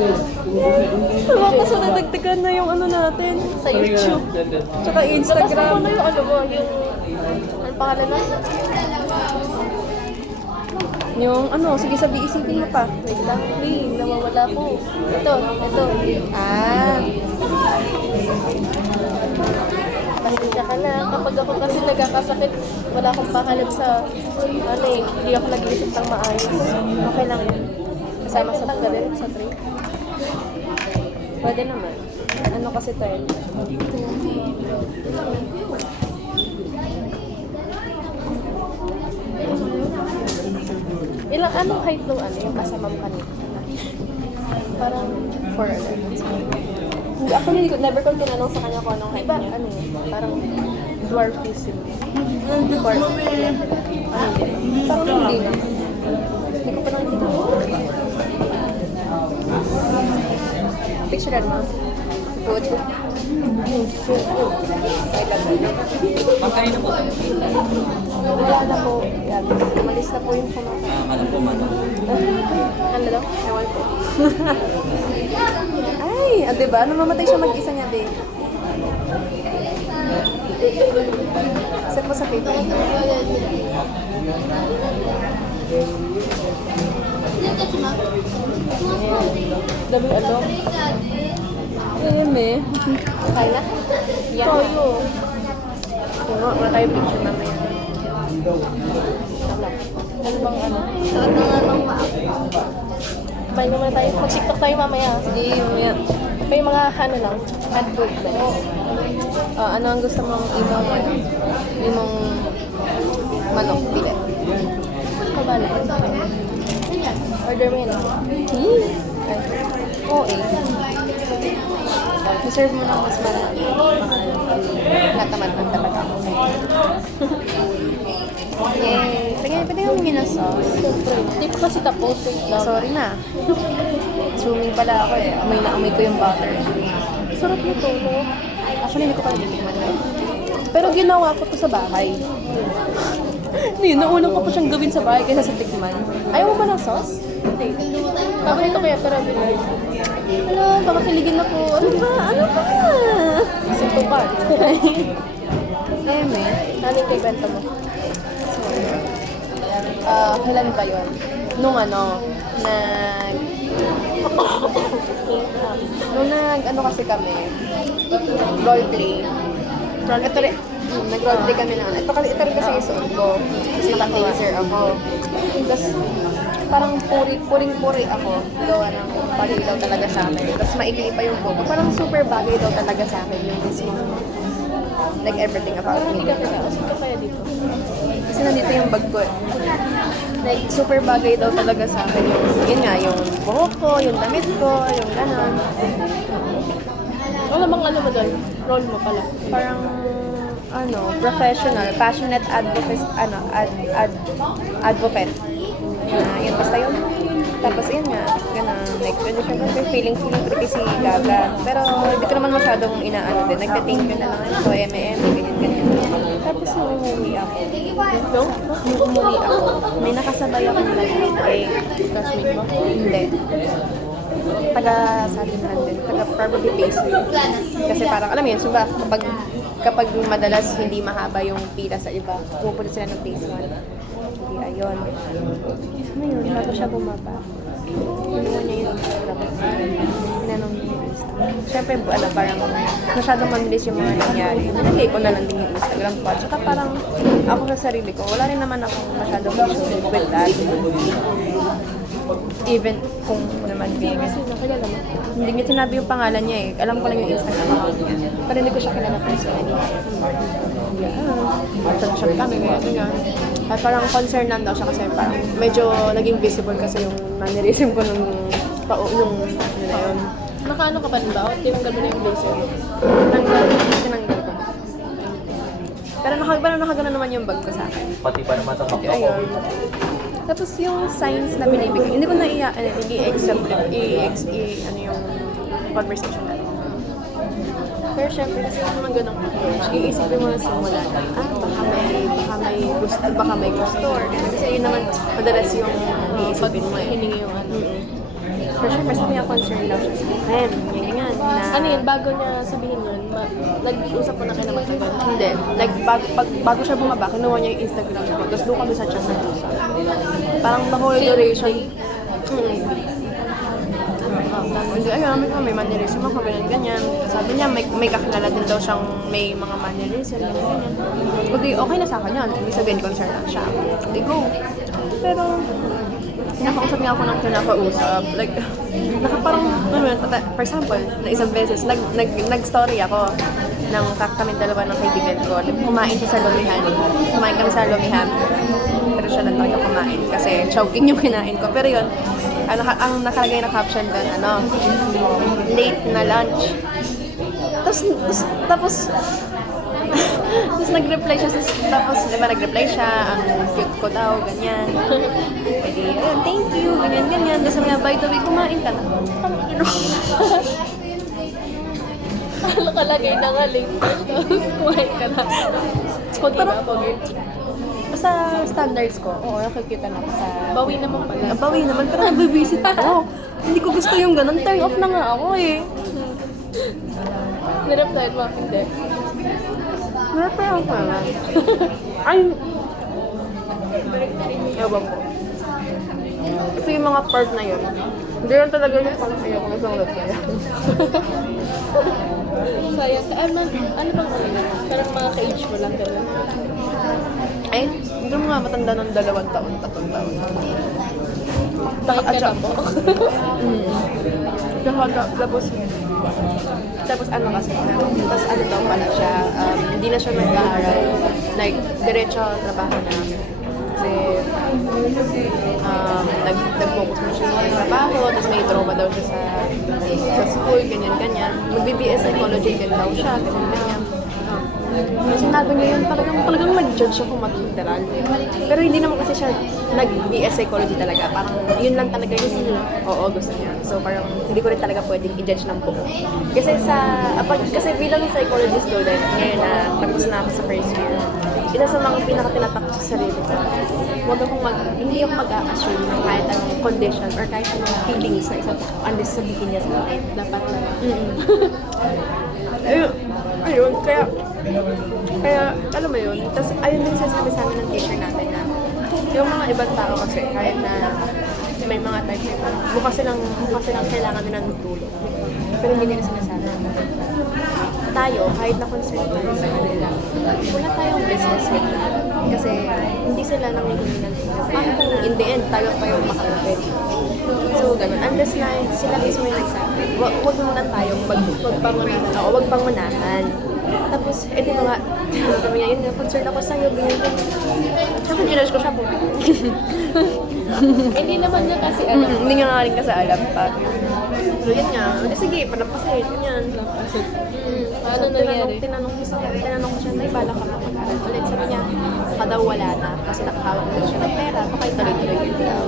Sama ko sa nadagdagan na yung ano natin sa YouTube. Tsaka Instagram. Tapos ako na yung ano mo, yung... Ano pangalan na? Yung ano, sige sabi, isipin mo pa. Wait lang, please. Nawawala po. Ito. Ah, Pasensya ka na. Kapag ako kasi nagkakasakit, wala akong pakalam sa... Ano eh, hindi ako nag-iisip ng maayos. Okay lang yun. Kasama sa tanggalin sa tray. pwede naman. Ano kasi to eh. Ilang anong height nung ano, yung kasama mo kanina? Parang 4'11". Actually, never ko tinanong sa kanya kung anong height Diba, niya. ano yun? Parang dwarfism. 4'11". Ah, hindi. Parang hindi na. Hindi ko pa nakikita. Picturean mo. Food. Magkanina po tayo. Wala na po. Yan. Umalis na po yung kumakain. Alam po man. Ano daw? Ewan ko. Ay, diba? Namamatay siya mag-isa niya, di. Set mo sa paper. Dami ano? Ayan eh. Kaya na? Yan. Toyo. Kung wala tayo picture mamaya. Ano bang ano? Sakit na nga nung Bye naman tayo. Mag-tiktok tayo mamaya. Sige, mamaya. May mga ano lang. Advertise. Ano ang gusto mong imong manok, pili? Kabala. Order mo yun. Oo eh. Deserve mo ng mas marami. Natamad ang talaga ako. Yay! Pwede yung humingi ng sauce. Hindi ko kasi tapos. Wait lang. Sorry na. Assuming pala ako eh. Amoy na amoy ko yung butter. Sarap nito, no? Actually, hindi ko pa natitikman eh. Pero ginawa ko to sa bahay. Hindi, naunang ko pa siyang gawin sa bahay kaysa sa tikman. Ayaw mo ba ng sauce? Hindi. Paborito ko yan, pero binili. Ano, kakakiligin ako. Ano ba? Ano ba? Simple pa. Eme. Ano yung kwento mo? Kailan ba yun? Nung ano, ano kasi kami, roleplay. Ito rin, nag-roleplay kami na, ito rin kasi yung suot ko. Tapos naka-taser ako. Tapos parang puring-puri ako. Gawa ng bagay daw talaga sa akin. Tapos maikli pa yung buko. Parang super bagay daw talaga sa akin yung mismo. Like everything about Parang me. hindi ka kaya. Kasi ka kaya dito. Kasi nandito yung bag ko eh. Like, super bagay daw talaga sa akin yung, yun nga, yung buhok ko, yung damit ko, yung gano'n. Wala bang ano mo doon? Role mo pala. Parang, professional, passionate advocate, advocate. Yun, basta yun. Tapos yun nga, gano'n, like, pwede siya feeling pretty si Gaga. Pero hindi ko naman masyadong inaano din. Nagka-thank you na lang ako, ganyan. Tapos nung umuwi ako, nung umuwi ako, may nakasabay akong nag-break. Classmate mo? Hindi. Taga sa atin din. Taga probably phase 2. Kasi parang, alam mo yun, suba, kapag madalas hindi mahaba yung pila sa iba, pupunta sila ng phase 1. Hindi, ayun. Ngayon, bago siya bumaba, kinuha niya yung Instagram. Tinanong niya yung Instagram. Siyempre, parang masyadong mabilis yung mga nangyari. Nalagay ko na lang din yung Instagram ko. Tsaka parang ako sa sarili ko, wala rin naman akong masyadong issue with that. Even kung naman being, Kasi nakilala mo. hindi niya sinabi yung pangalan niya eh. Alam ko lang yung Instagram account niya. Pero hindi ko siya kilala personally. Chat kami, ganyan. At parang concern lang daw siya kasi parang medyo naging visible kasi yung mannerism ko nung ano na yun. Nakaano ka pa rin ba? O tinanggal mo na yung blazer? Tinanggal ko. Pero nakagano naman yung bag ko sa akin. Pati pa naman ito. Ayun. Tapos yung signs na binibigay, hindi ko na i-exemplify, ano yung conversation na. Pero syempre kasi yung mga ganong approach, Iisipin mo na simula na, baka may gusto or ganun. Kasi yun naman madalas yung iisipin mo eh. hiningi yung ano. Pero syempre sabi niya concern daw siya sa akin. Ganyan, na... Ano yun, bago niya sabihin yun, nag-usap mo na kayo na matagal? Hindi. Bago siya bumaba, kinuha niya yung Instagram ko. Tapos doon kami sa chat nag-usap. Parang the whole duration. Hindi, ayun, may mannerism ako, ganyan. Sabi niya, may kakilala din daw siyang may mga mannerism, ganyan. Hindi, okay na sa akin yan. Ibig sabihin, concern lang siya. Hindi, go. Pero, kinakausap niya ako ng kinakausap. Like, parang, for example, na isang beses, nag-story ako ng kami dalawa ng kaibigan ko. Kumain siya sa Lumihan. Kumain kami sa Lumihan. Pero siya lang talaga kumain kasi choking yung kinain ko. Pero yun, ang nakalagay na caption doon, late na lunch. Tapos nag-reply siya, tapos diba nag-reply siya, ang cute ko daw, ganyan. Pwede, ayun, thank you, ganyan. Tapos sabi niya, by the way, kumain ka na. Nakalagay na nga late tapos kumain ka na. Pogi Pero, na, pogi. sa standards ko, oo, nakikita na ako sa... Bawi naman pala. Bawi naman, pero nabibisit ako. Hindi ko gusto yung ganun, turn off na nga ako eh. Nireply mo, hindi. Pero ako naman. Ay! Ewan ko. Kasi yung mga part na yun, hindi lang talaga yung pang ayaw ko isang lot kaya. Sayang. Ano bang ano? Parang mga ka-age mo lang gano'n. Ay, hindi mo nga matanda ng 2 taon, 3 taon. Bakit ka na po? Tapos ano kasi, tapos ano daw pala siya, hindi na siya nag-aaral. Like, diretso trabaho na. Kasi, nag-focus mo siya sa trabaho, tapos may trauma daw siya sa school, ganyan-ganyan. Mag-BBS psychology din daw siya, ganyan-ganyan. Sinabi niya yun, talagang nag-judge ako mag-literal. Pero hindi naman kasi siya nag-BS psychology talaga. Parang yun lang talaga yung gusto niya. So parang hindi ko rin talaga pwedeng i-judge ng buo. Kasi bilang psychology student, ngayon na tapos na ako sa first year, isa sa mga pinaka-tinatak sa sarili ko, hindi ako mag-a-assume na kahit anong condition or kahit anong feelings na isang tao, unless sabihin niya sa akin. Dapat na. Ayun, kaya, alam mo yun, tapos ayun din sasabi sa amin ng teacher natin na yung mga ibang tao kasi kahit na may mga type na parang mukha silang kailangan nila ng tulong. Pero hindi nila sinasabi. Tayo, kahit na concerned tayo sa kanila, wala tayong business with them. Kasi hindi sila nangihingi ng tulong. Paano kung in the end, tayo pa yung makalapit? So, ganun. Unless na sila mismo yung nagsabi, wag muna tayong wag pangunahan. Tapos, di ba nga, sabi niya, yun, concerned ako sa'yo, ganyan. Siyempre, ginage ko siya po. Hindi naman niya kasi alam. Hindi niya nga rin kasi alam pa. So, yun nga. Sige, panapasin. Yan. Paano nangyari? Tinanong ko siya, may bala ka mag-aral ulit. Sabi niya, baka daw wala na. Kasi nakahawak na siya ng pera. Baka ituloy-tuloy yun daw.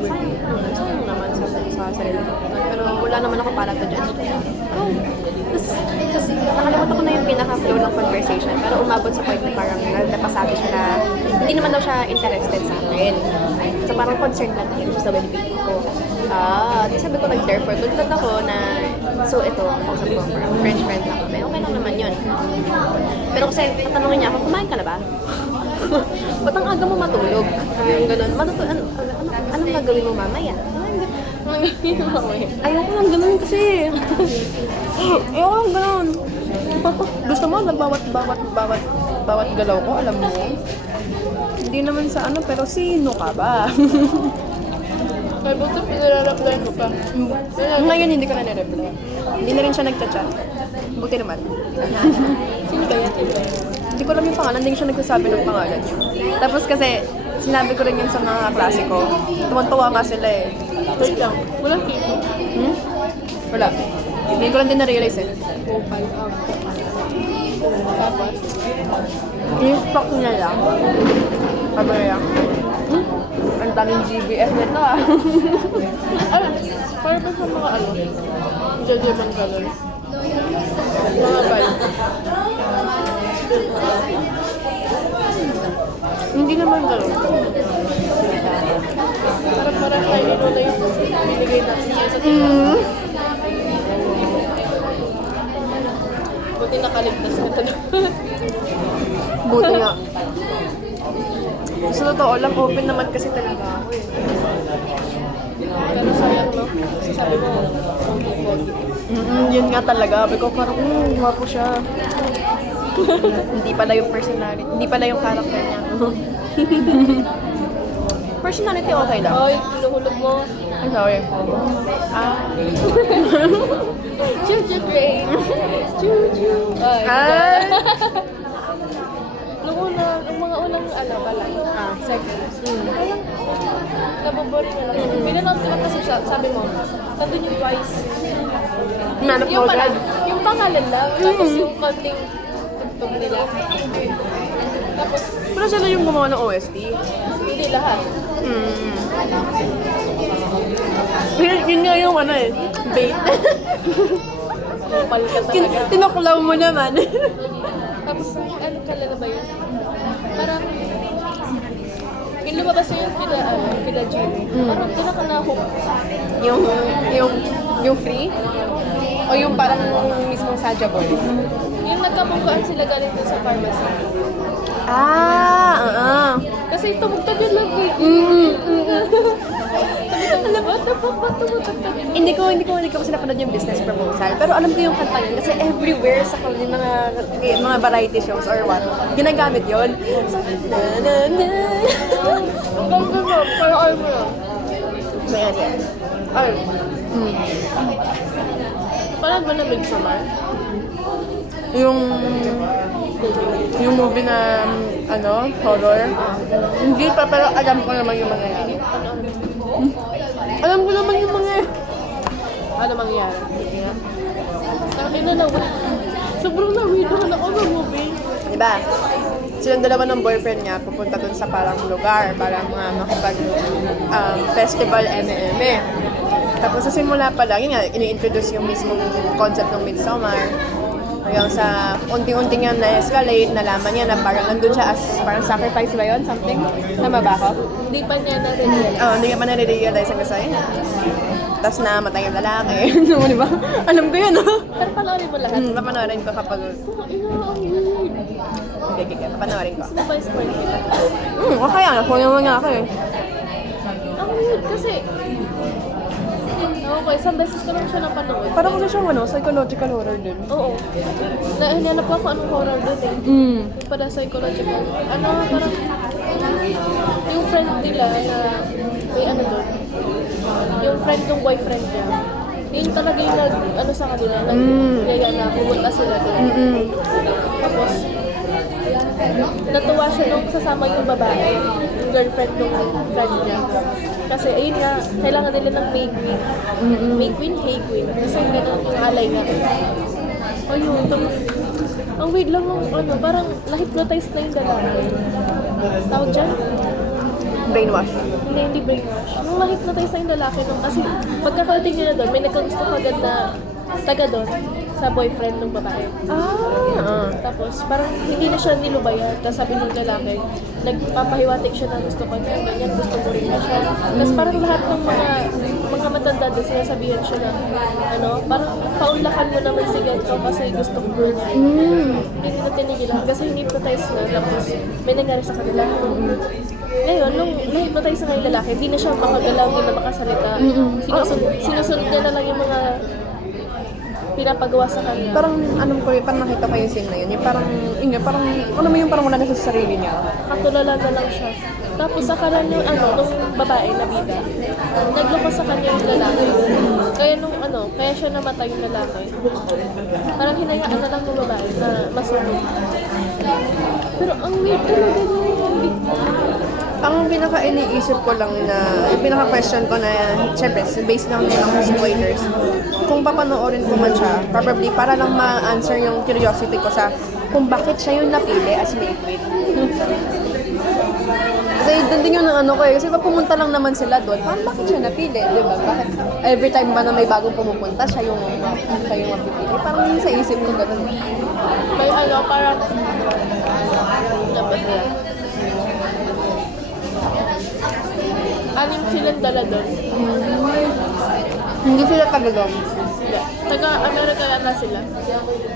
Sayang naman sa sarili ko. Pero wala naman ako para to judge. Go! Tapos, nakalimutan ko na yung pinaka-flow ng conversation. Pero umabot sa point na parang napasabi siya na hindi naman daw siya interested sa akin. So parang concerned lang siya sa well-being ko. Di sabi ko therefore, tulad ako na, so ito, kausap ko, French friend lang kami. Okay lang naman yun. Pero kasi tatanungin niya ako, kumain ka na ba? Ba't ang aga mo matulog? Yung ganun. Anong gagawin mo mamaya? Ayoko lang ganun kasi. Ayoko lang ganun. Gusto mo na bawat galaw ko, alam mo? Hindi naman sa pero sino ka ba? Ay, buto pinarareply mo pa. Ngayon hindi ko na nireply. Hindi na rin siya nagchat-chat. Buti naman. Sino ba yan? Hindi ko alam yung pangalan, hindi siya nagsasabi ng pangalan. Tapos kasi, sinabi ko rin yun sa mga klase ko. Tuwan-tuwa nga sila eh. Wait lang. Walang kito. Wala. Hindi ko lang din na-realize eh. Opal. Tapos? I-stock niya lang. Sabi niya, ang daming GBF nito ah. Ay, para ba sa mga judgment color? Mga vibe. Hindi naman gano'n. Parang parang kay Linola yung binigay natin sa isa't isa. Buti nakaligtas ka talaga. Buti nga. Sa totoo lang, open naman kasi talaga ako eh. Pero sayang, no? Kasi sabi mo, pogi-pogi. Yun nga talaga. Sabi ko parang, guwapo siya. Hindi pala yung personality. Hindi pala yung character niya. Personality okay lang. Ay, hinuhulog mo. Ay, sorry. Chuchu great. Chuchu. Ay. Ay! Nung una, ang mga unang pala. Seconds. Parang, naboboring na lang. Pinanood ko lang kasi siya, sabi mo, nandun yung Twice. Nanap mo Yung pala, agad. yung pangalan lang, tapos yung konting tugtog nila. Tapos, Pero sila yung gumawa ng OST. hindi lahat. Yun nga yung ano eh, bait. Kupal ka talaga. Tinuklaw mo naman. Tapos, ano kala na ba yun? Parang, yung lumabas na yung kila Jimmy. Parang pinaka-na-hook. yung free? O yung parang mismong Saja Boy? Yung nagkamungkaan sila galing dun sa pharmacy. Kasi tumugtog yung love week. Alam mo, tumugtog. Hindi ko kasi napanood yung business proposal. Pero alam ko yung kanta yun kasi everywhere sa yung mga variety shows or what, ginagamit yun. So, na. Ang ganda mo, pero ayaw mo lang. Ayan. Ay. Parang ba na Midsommar? Yung movie na, horror. Hindi pa, pero alam ko naman yung mangyayari. Alam ko naman yung Ano mangyayari? Sige nga. Sakin na sobrang na-weirdohan ako sa movie. Diba? Silang dalawa ng boyfriend niya pupunta dun sa parang lugar para makipag festival eme-eme. Tapos sa simula pa lang, yun nga, ini-introduce yung mismong concept ng Midsommar. Hanggang sa unting-unting yan na-escalate, nalaman niya na parang nandun siya as parang sacrifice ba yun? Something? Tama ba ako? Hindi pa niya na-realize. Hindi ka pa na-realize hanggang sa yun. Tapos namatay yung lalaki. No, di ba? Alam ko yun, no? Pero panoorin mo lahat. Papanoorin ko kapag... Ang weird. Okay, papanoorin ko. Gusto mo ba yung spoil kita? Okay yan. Kung naman nga ako eh. Ang weird kasi... Okay, isang beses ko lang siya napanood. Parang kasi siyang psychological horror din. Oo. Nahanap ko anong horror dun eh. Yung para psychological. Parang... Yung friend nila na... May dun. Yung friend ng boyfriend niya. Yun talaga yung sa kanila. Nag-yaya na pumunta sila doon. Tapos... Natuwa siya nung kasama yung babae. Yung girlfriend ng friend niya. Kasi ayun nga, kailangan nila ng May Queen. May Queen, Hey Queen. Kasi gano'n yung alay nga. Ayun, ang weird lang ng parang na-hypnotize na yung lalaki. Tawag dyan? Brainwash. Hindi brainwash. Nung na-hypnotize na yung lalaki nung, kasi pagkakarating nila doon, may nagkagusto kagad na taga doon sa boyfriend ng babae. Tapos parang hindi na siya nilubayan. Tapos sabi ng lalaki, nagpapahiwatig siya na gusto ko niya, ganyan, gusto ko rin na siya. Tapos parang lahat ng mga matanda doon, sinasabihan siya na, parang paunlakan mo naman si ganito kasi gusto ko niya. Hindi na tinigilan kasi hinipnotize na. Tapos may nangyari sa kanila. Ngayon, nung na-hypnotize na yung lalaki, hindi na siya makagalaw, hindi na makasalita. Sinusunod niya na lang yung mga pinapagawa sa kanya. Parang, parang nakita ko yung scene na yun. Yung parang, parang wala na sa sarili niya. Katulala na lang siya. Tapos sa kanan yung nung babae na bida, nagloko sa kanya yung lalaki. Kaya kaya siya namatay yung lalaki. Parang hinayaan na lang ng babae na masunod. Pero ang weird talaga niya. Ang pinaka-iniisip ko lang na, yung pinaka-question ko na, syempre, based lang din ang spoilers, kung papanoorin ko man siya, probably para lang ma-answer yung curiosity ko sa kung bakit siya yung napili as May Queen. Kasi doon din yung ko eh, kasi pumunta lang naman sila doon, parang bakit siya napili, di ba? Bakit every time ba na may bagong pumupunta, siya yung mapipili? Parang yun sa isip ko gano'n. May parang, anim silang dala doon. Hindi sila tagalog. Yeah. Taga-Amerika yata sila.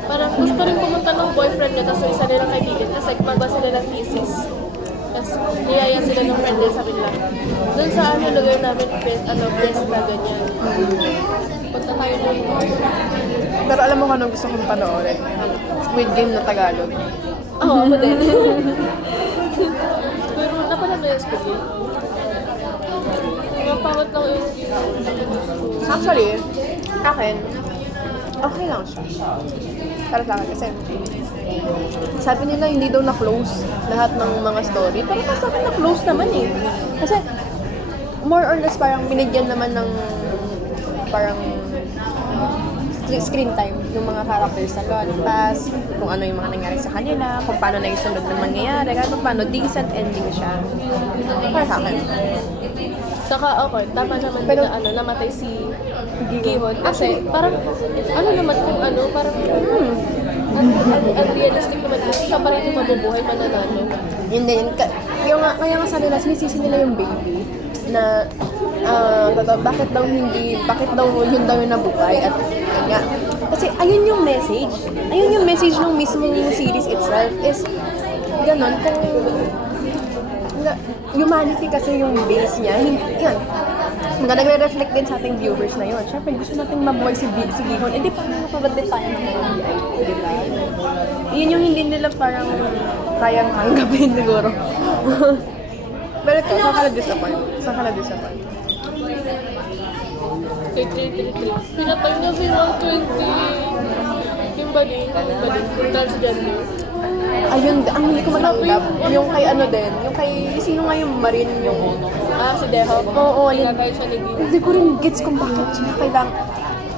Parang gusto rin pumunta ng boyfriend niya, tapos isa nilang kaibigan, kasi magba sila ng thesis. Tapos niyaya sila ng friend din sa kanila. Doon sa lugar namin, fiesta, ganyan. Punta tayo doon. Pero alam mo kung anong gusto kong panoorin? Squid Game na Tagalog. Oo, ako din. Pero napanood mo yung Squid Game? Napawat lang yung Actually, akin, okay lang siya. Para sa akin kasi, sabi nila hindi daw na-close lahat ng mga story. Pero nasa akin na-close naman eh. Kasi, more or less parang binigyan naman ng parang screen time yung mga characters na lumalabas, kung ano yung mga nangyari sa kanila, kung paano naisunod ng mangyayari, kung paano decent ending siya. Para sa akin. Saka okay, tama naman Pero- din na namatay si Gihon. Kasi parang, naman kung parang, unrealistic naman kasi siya pa rin yung mabubuhay, mananalo. Yun din. Kaya nga sa nila, sinisisi nila yung baby na bakit daw yun daw yung nabuhay at yun nga. Kasi ayun yung message ng mismong series itself is ganon kung humanity kasi yung base niya. Yan. Nagre-reflect din sa ating viewers na yun. Siyempre, gusto natin mabuhay si Gihon. Eh, di parang mapabadlit tayo ng FBI. Di ba? Yun yung hindi nila parang kayang tanggapin siguro. Pero ito, saan ka na-disappoint? Kay 333. Pinatay na si 120. Yung baling, transgender. Ayun, ang hindi ko matanggap. Yung kay ano din, yung kay, sino nga yung Marine yung Si Deho. Oo, Pinatay siya ni Gihon. hindi ko rin gets kung bakit siya kailangan.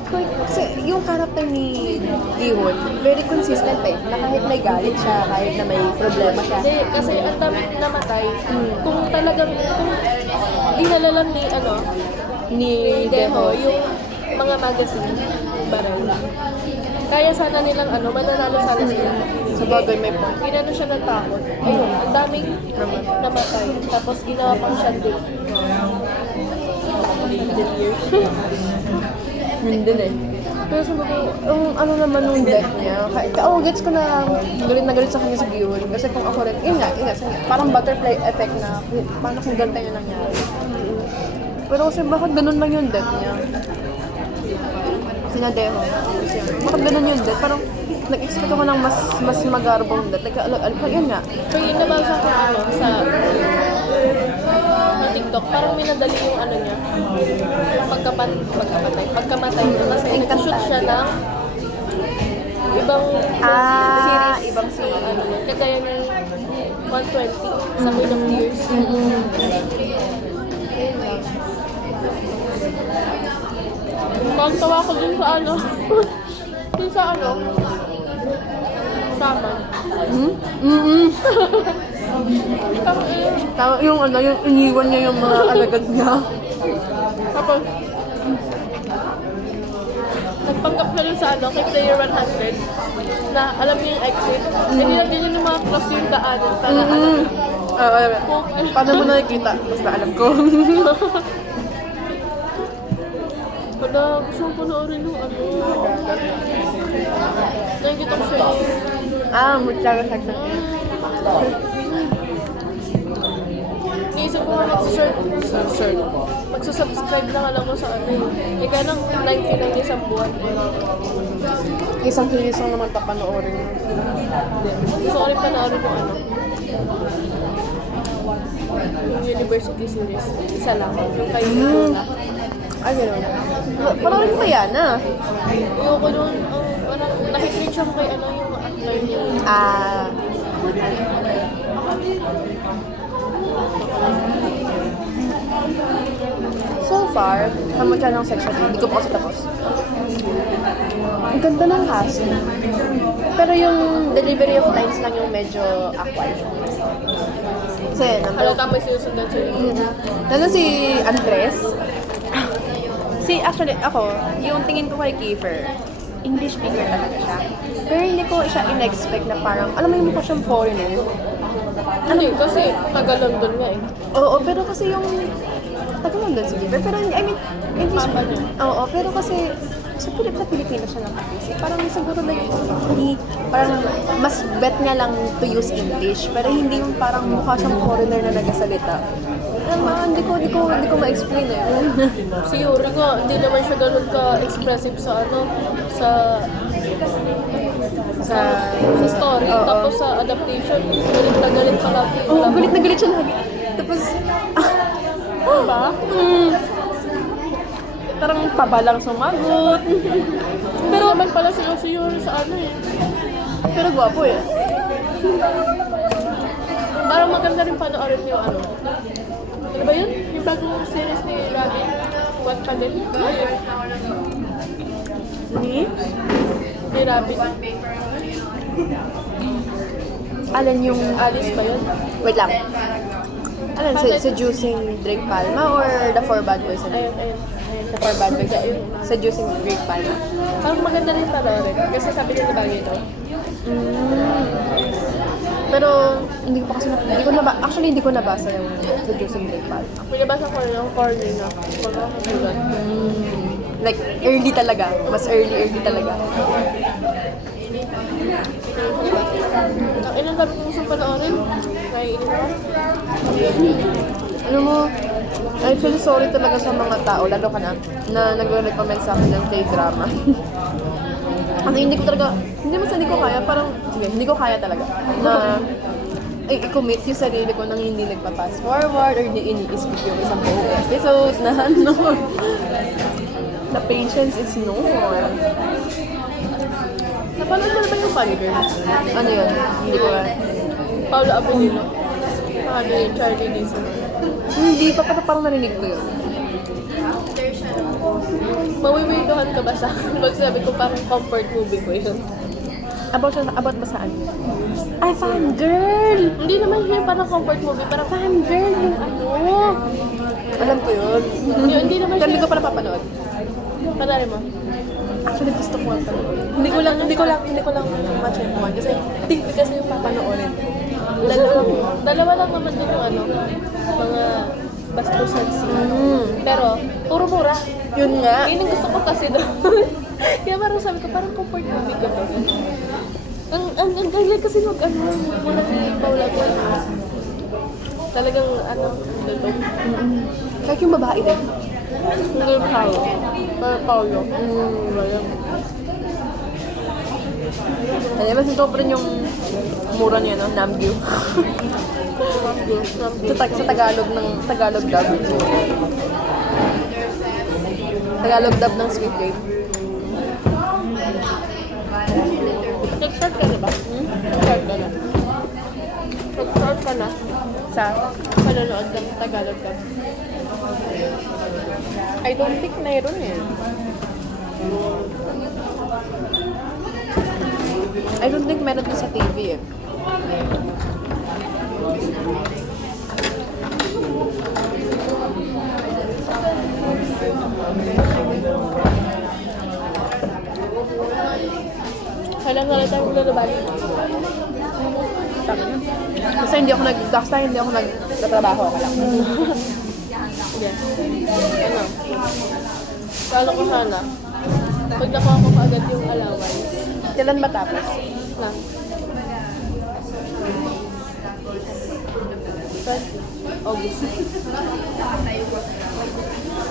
Kasi yung character ni Gihon, very consistent eh. Na kahit may galit siya, kahit na may problema siya. Hindi, kasi ang dami namatay. Kung talagang, kung dinalalam ni Deho, yung mga magazine, barang. Kaya sana nilang mananalo sana sila. Sa bagay may point. Ginano siya ng takot. Ayun, ang daming namatay. Tapos ginawa pang shandil. Yun din eh. Pero sabi ko, ano naman nung death niya, gets ko na galit sa kanya sa Gihon. Kasi kung ako rin, yun nga, parang butterfly effect na, paano kung ganito yung nangyari. Pero kasi bakit ganun lang yung death niya? Sinadeho. Bakit ganun yung death? Parang, nag-expect ako ng mas magarbong death. Yun nga. So yun nabasa ko sa TikTok, parang minadali yung niya. Yung pagkamatay. Kasi nag-shoot siya ng ibang series. Ibang series. Kagaya ng 120 sa Queen of Tears. Tawa ko dun sa dun sa Saman. Tama yung yung iniwan niya yung mga alagad niya. Tapos, nagpanggap na rin sa kay Player 100 na alam niya yung exit. Hindi lang din yung mga cross yung daanan. Paano mo nakikita? Basta alam ko. Kada gusto ko panoorin yung nakikita ko siya Mutlaga section. Naisip ko magsusubscribe lang alam ko sa eh kaya lang 90 lang isang buwan Isang hilisang naman papanoorin. gusto ko rin panoorin yung yung University Series isa lang yung kayo Ay, gano'n. Panoorin mo kaya na. ayoko nun nakikringe ako kay yung actor niya So far, naman siya ng section 8. Hindi ko pa kasi tapos. Ang ganda ng cast. Pero yung delivery of lines lang yung medyo awkward. Kasi, halata may sinusundan sila nandun si Andres. Actually, ako, yung tingin ko kay Kiefer, English speaker talaga siya. Pero hindi ko siya in-expect na parang, alam mo yung mukha siyang foreigner. hindi kasi taga London nga Oo, pero kasi yung tagal lang doon si Bieber. Pero I mean, English. Papa niya. Oo, pero kasi sa Pilipinas siya nakapis. Parang siguro like, hindi, parang mas bet niya lang to use English. Pero hindi yung parang mukha siyang foreigner na nagsasalita. Hindi ko ma-explain eh. Si Yuri nga, hindi naman siya ganun ka-expressive sa Sa story. Oo. Tapos sa adaptation, galit na galit pa lagi. Oo, galit na galit siya lagi. Tapos, Diba? parang pabalang sumagot. Pero naman pala si Yuri sa ano eh. Pero gwapo eh. Parang maganda rin panoorin yung ano. Ano ba yun? Yung bagong series ni Robin. What pa din? Ni Robin. Alan yung... Alice ba yun? Wait lang. Alan, seducing Drake Palma or The Four Bad Boys? Ayun. The Four Bad Boys. Seducing Drake Palma. Parang maganda rin panoorin. Kasi sabi nila bagay ito. Pero hindi ko pa kasi actually hindi ko nabasa yung Seducing Drake Palma. Pinabasa ko yung corner na. Like early talaga, mas early talaga. Ang ilang dami kong gusto panoorin. Naiinis ako. Alam mo, I feel sorry talaga sa mga tao, lalo ka na nagre-recommend sa akin ng K-drama. Kasi hindi ko kaya, parang, sige, hindi ko kaya talaga na i-commit yung sarili ko nang hindi nagpa-fast forward or hindi ini-skip yung isang buong episode na ano. The patience is no more. Napanood mo na ba yung Funny Girls? Ano yun? Hindi ko Paolo Abelino. Ano yung Charlie Dixon. Hindi pa parang narinig ko yun. Mawiwidohan ka ba sa akin? Pag sabi ko parang comfort movie ko yun. About ba saan? Ay, fangirl! Hindi naman yun parang comfort movie. Parang fangirl yung ano. Alam ko yun. Yun, hindi naman Pero hindi ko siya. pa napapanood. Panarin mo. Actually, gusto ko ang panood. Hindi ko lang ma-checkuhan kasi hindi kasi yung papanoorin. Dalawa lang naman din yung ano, mga bastusan Pero, puro mura. Yun nga. Yun ang gusto ko kasi doon. Kaya parang sabi ko, parang comfort movie ko to. Ang galing kasi muna si Paula ko. Talagang, lulog. Kahit yung babae din. Hindi Paolo. Paolo. Ano, mas ito pa rin yung mura niya, no? Namgyu. Sa Tagalog dub. Tagalog dub ng Squid Game. Nag-start ka na ba? Nag-start ka na. Nag-start ka na Sa? panonood ng Tagalog ka. I don't think mayroon eh. I don't think meron din sa TV eh. Kailan nga lang tayo maglalabali? Kasi hindi ako nagtatrabaho ka lang. Yes. Ano? Kala ko sana, pag nakuha ko agad yung allowance, Kailan matapos? na. August.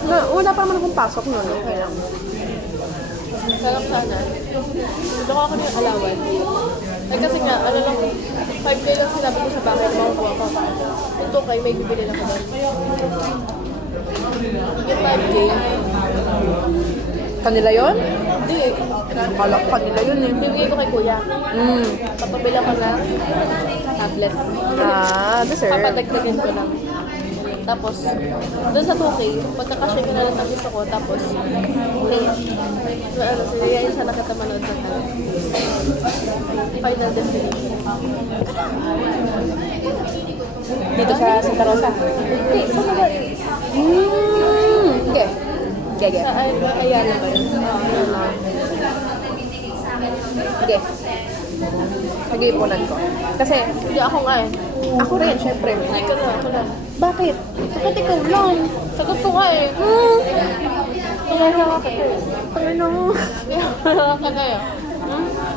Wala pa naman akong pasok nun, okay lang. Kala ko sana, nakuha ko na yung allowance. Ay kasi nga, 5K lang sinabi ko sa bahay, makukuha ko pa. Yung 2K, may bibili na ko doon. Yung 5K, Kanila yon? hindi eh. Kala ko kanila yun eh. Bibigay ko kay kuya. Papabila ko na tablet. Deserve. Papadagdagan ko lang. Tapos, doon sa 2K, pagkakasya ko na lang ang gusto ko. Tapos, sige, sana kita manood ng Final Destination. Dito sa Santa Rosa. Hindi, sa mga Okay. Sa Ayala ba yun? Sige. Nag-iipunan ko. Kasi, Hindi ako nga eh. ako rin, syempre. Hindi ka na, ako na. Bakit? Bakit ikaw lang? Sagot ko nga eh. Kaya ka kayo. Ano? Kaya ka kayo.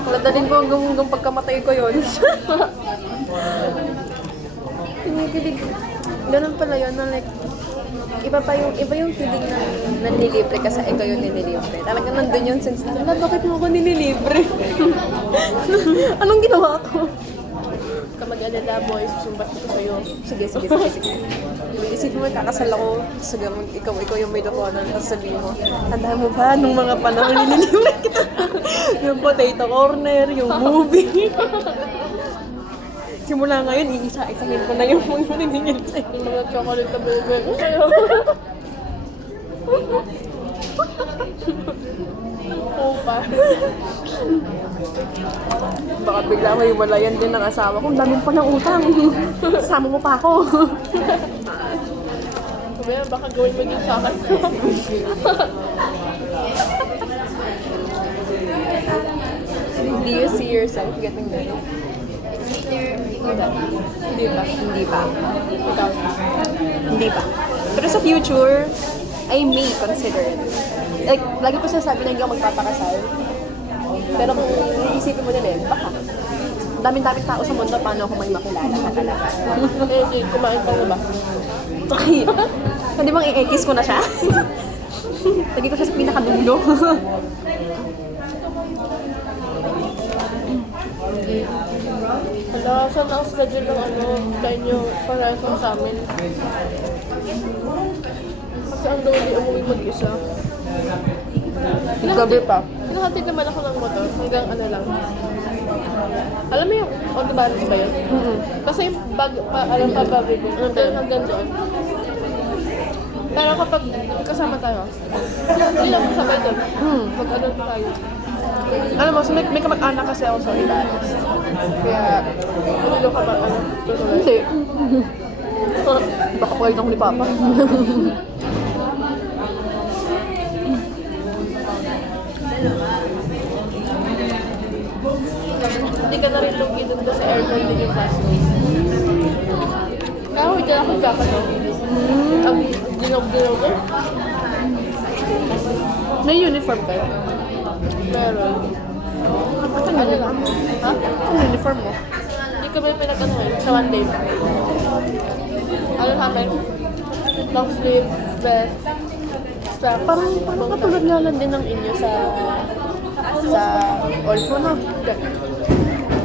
Ladalin ko hanggang pagkamatay ko yun. Kinikilig. Ganun pala yun na like, iba yung feeling na nanlilibre ka sa ikaw yung nililibre. Talagang nandun yun since na, bakit mo ako nililibre? Anong ginawa ko? Ka mag-alala boys, sumbat ko sa'yo. Sige. Isipin mo, kakasal ako, sagamon, ikaw yung may lokonan, tapos sabihin mo, tandaan mo ba, nung mga panahon nililibre kita? Yung potato corner, yung movie. Simula ngayon, iisa-isahin ko na yung mga niningil sa'yo. Yung mga chocolate na bebe ko sa'yo. Opa. Baka bigla may walayan din ng asawa ko. Ang dami pa ng utang. Sama mo pa ako. Sabi na, baka gawin mo din sa akin. Do you see yourself getting married? Hindi pa. Ikaw. Hindi pa. Pero sa future, I may consider it. Like, lagi ko sinasabi na hindi ako magpapakasal. Pero kung iisipin mo din baka. Daming tao sa mundo, paano ako may makilala ka talaga? Eh, kumain ka na ba? Ay, hindi bang i-ekis ko na siya? Lagi ko siya sa pinakadulo. Wala, saan ang schedule ng tayo nyo para sa amin? Kasi ang lonely umuwi mag-isa. Gabi pa. Hinahatid naman ako ng motor hanggang lang. Alam mo yung on the balance ba yun? Kasi yung bago ko, hanggang doon. Pero kapag kasama tayo, hindi lang sabay doon. Mag-adult tayo. Alam mo, so may kamag-anak kasi ako sa Ibaras. Kaya, Tulilo ka ba? hindi. Baka pagkalit ako ni Papa. Hindi ka na rin lugi doon sa aircon din yung classmates. Kaya ako dyan ako jacket no? Ang dinog-dinog ko. May uniform kayo? Meron. Ano lang? Ha? Ang uniform mo? Hindi kami pinag-anuhin sa one day. Ano namin? Long sleeve, vest, strap. Parang katulad nga lang din ng inyo sa Olfo, no?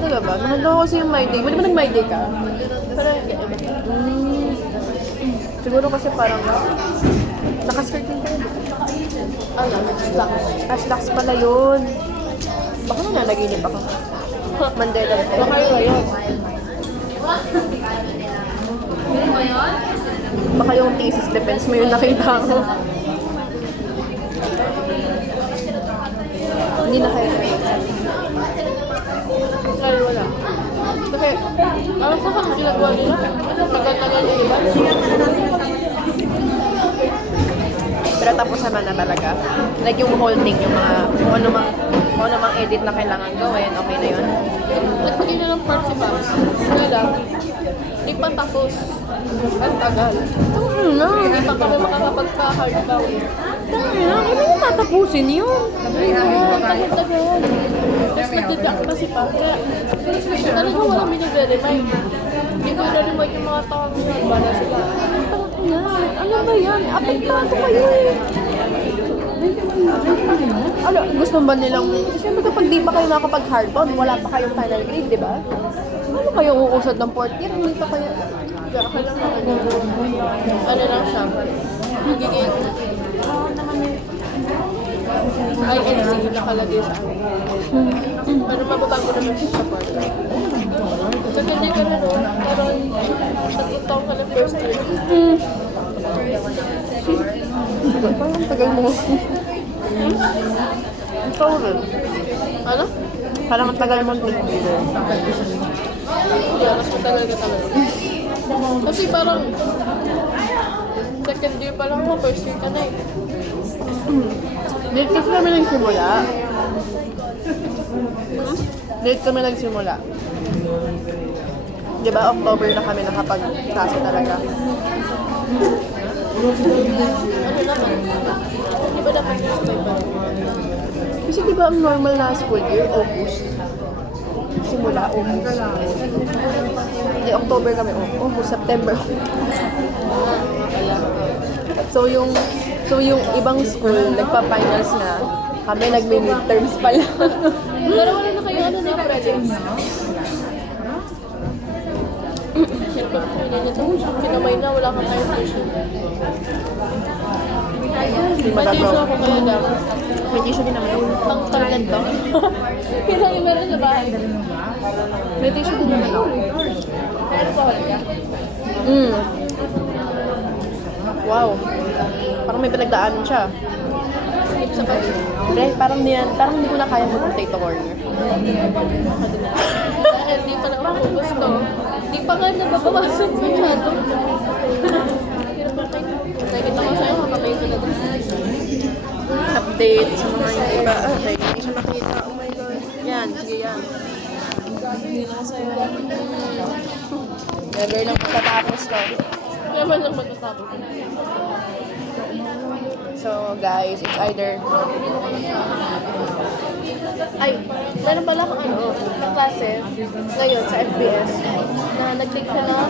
Talaga ba? Mahal ako kasi yung My Day. Di ba nag-My Day ka? Pero hindi iba. Siguro kasi parang naka-skirt din kayo. Ano? Slacks. Slacks pala yun. Baka na nanaginip ako. Mandela effect. Baka yun ngayon. Baka yung thesis defense mo yung nakita ko. Hindi na kayo Ngayon wala. Kasi, alam ko kung ginagawa nila. Tagal-tagal yung iba. Pero tapos naman na talaga. Like yung whole thing, yung mga kung ano mang edit na kailangan gawin, okay na yun. Nagpagin na ng part si Pops. Wala lang. Di pa tapos. Ang tagal. Hindi pa kami makakapagka-hardbound. Ano yung tatapusin yun? Tagal-tagal. Tapos nagdidak pa si Pop. Kaya, talaga walang minag-remind. Hindi ko na-remind yung mga tao na bala sila. Ano ba yan? Apektado kayo eh. Ano, gusto ba nilang... Siyempre kapag di pa kayo nakapag-hardbound, wala pa kayong final grade, di ba? Ano kayo uusad ng 4th year? Hindi pa kayo... Kaya kailangan ano lang siya. Magiging INC nakalagay sa akin. Pero mababago naman siya sa part. Kasi hindi ka na no, parang tatlong taong ka na first year. Parang tagal mo. Ikaw rin. Ano? Parang ang tagal mo. Yeah, mas matagal ka talaga. Kasi parang second year pa lang mo, first year ka na eh. Dito kasi kami nagsimula. Late kami nagsimula. Di ba, October na kami nakapag-klase talaga. Ano naman? Di ba dapat sabay ba? Kasi di ba ang normal na school year, August? Simula, August. Hindi, October kami, August, September. So yung ibang school, nagpa-finals na, kami nagme-midterms pa lang. Pero wala na kayo ano na projects. Siyempre, kinamay na, wala kang tayo tuition. May tissue ako kaya lang. May tissue din naman ako. Pang talent to. Kailangan yung meron sa bahay. May tissue din naman ako. Meron pa wala ka? Wow. Parang may pinagdaanan siya. Skip sa pag Parang hindi ko na kaya mag-potato corner. Dahil di pa na ako gusto. Di pa nga nababawasan masyado. Nakikita ko sa'yo, kapatay ko na doon. Update sa mga yung iba. Okay, hindi siya makita. Oh my God. Yan, sige yan. Never lang matatapos to. Naman lang matatapos. So guys, it's either Ay, meron pala akong na klase ngayon sa FBS na nag-take ka na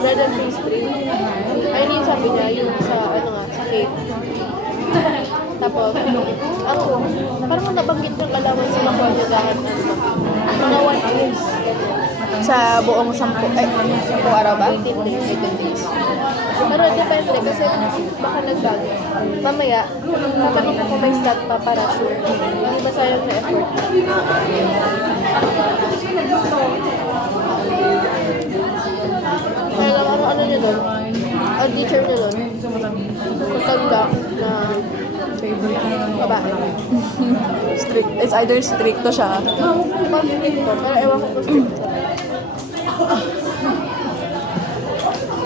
bread and pastry. Ayun yung sabi niya, yung sa sa cake. Tapos, parang nabanggit ng kalaman sa mga kwantidahan mga 1 hours. sa buong 10 araw ba? 18 days. 18 days. Pero depende kasi baka nagbago. Mamaya, tatanong ako may stat pa para sure. Hindi masayang na effort. Kaya lang ano niya doon, ang teacher niya doon, magkanda na babae. Strict. It's either stricto siya. Pag-strict ko, pero ewan ko kung strict siya.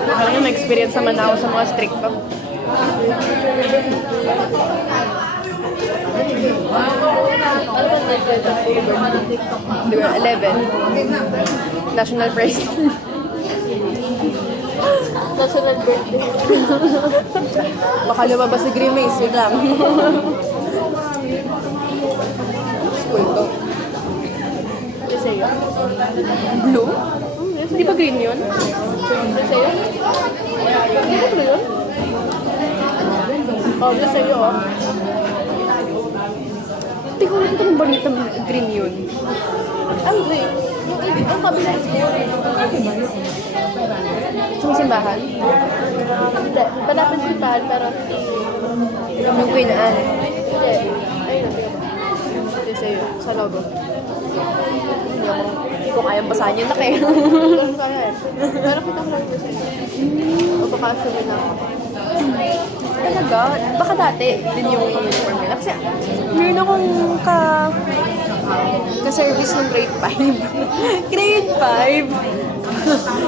Parang yung experience naman ako sa mga stricto. Ano ba nag-grade ang October? Di ba? 11. National President. National birthday. Baka lumabas si Grimace. Wait lang. School to. Hindi sa'yo. Blue? Hindi ba green yun? Hindi sa'yo. Hindi ba yun? Oh, hindi sa'yo oh. Hindi ko nakita kung balita green yun. Ay, wait. Yung kabilang school. Sa may simbahan? Hindi. Malapit si Tal, pero hindi. Yung Queen Anne. Hindi. Ayun, hindi sa'yo. Sa logo. Hindi ko kayang basahin yun na kayo. Ganun kaya eh. Pero kita ko lang hindi sa'yo. O baka sabi na ako. Talaga? Baka dati din yung uniform nila. Kasi meron akong ka-service ng grade 5. Grade 5?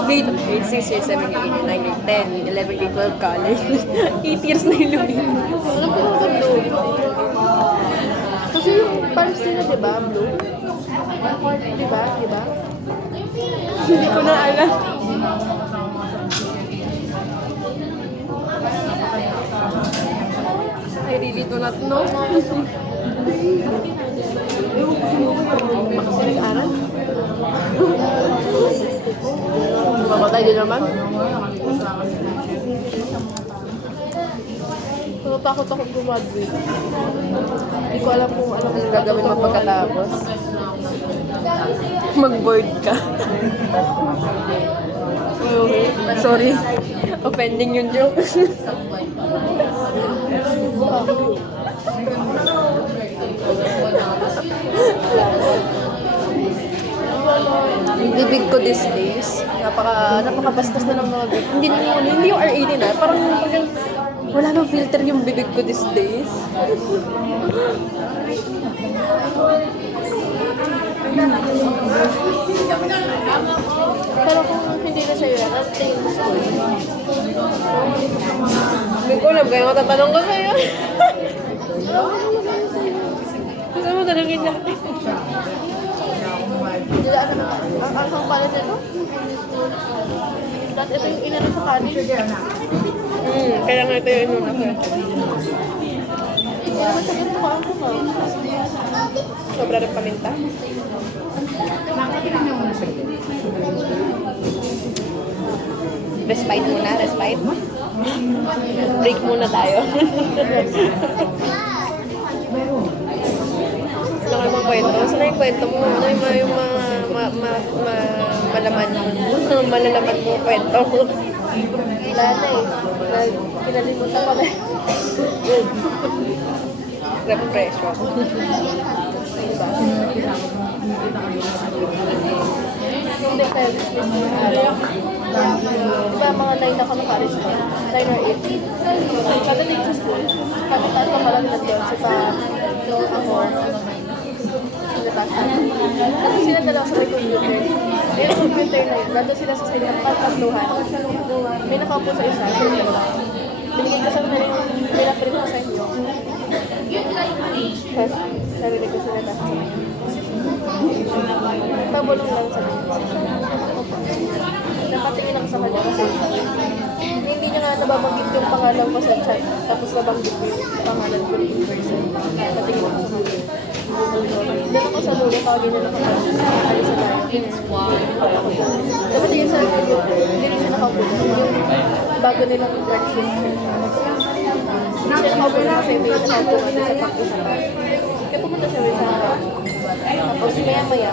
grade 6, grade 7, grade 8, 9, grade 10, grade 11, grade 12, college. 8 years na yung lumipas. Alam ko ba blue? Kasi yung pants nila, di ba? Blue? Di ba? Di ba? Hindi ko na alam. I really do not know. Kasi nag-aral? Mamatay din naman. Takot ako gumaduate. Hindi ko alam kung alam Anong gagawin mo pagkatapos? Mag-board ka. Sorry. Offending yung joke. Yung bibig ko these days, napakabastos na ng mga bibig. Hindi yung R18 na. Parang wala nang filter yung bibig ko these days. Pero kung hindi na sa'yo yan, ano tingin mo school? Hindi ko alam, kaya matatanong ko sa'yo. Gusto mo talaga Tingin natin. Dilaan naman. Ang anghang pala nito. Dahil ito yung inano sa kanin. Kaya nga ito yung inuna ko. Hindi naman sa ganito ka anghang. Sobra rin paminta. Respite muna, respite. Break muna tayo. Ano ka namang kwento? Saan yung kwento mo? Ano yung malaman mo? Malalaman mo kwento mo? Wala na eh. Kinalimutan ko na. Repression. Hindi tayo dismiss mo na araw. Diba mga 9 na kami pares na? 9 or 8. Pagdating sa school, kami tayo pa lang nandun. Saka ako, si Natasha. Tapos sila dalawa sa may computer. Yung computer na yun, nandun sila sa side ng tatluhan. May nakaupo sa isa, sila dalawa. Binigay ko sa kanila yung pinaprint ko sa inyo. Tapos, narinig ko sila Natasha. Tabulong lang sa kanya. Napatingin ako sa kanya kasi hindi niya nga nababanggit yung pangalan ko sa chat. Tapos nabanggit ko yung pangalan ko in person. Napatingin ako sa kanya. Doon ako sa lulo, kagin na nakapagod. Alis na tayo. Dapat yung sa lulo, hindi rin siya nakaupo na. Yung bago nilang interaction. Hindi siya nakaupo na kasi hindi siya nakaupo na sa pag-isa pa. Kaya pumunta siya sa harap. Tapos maya-maya,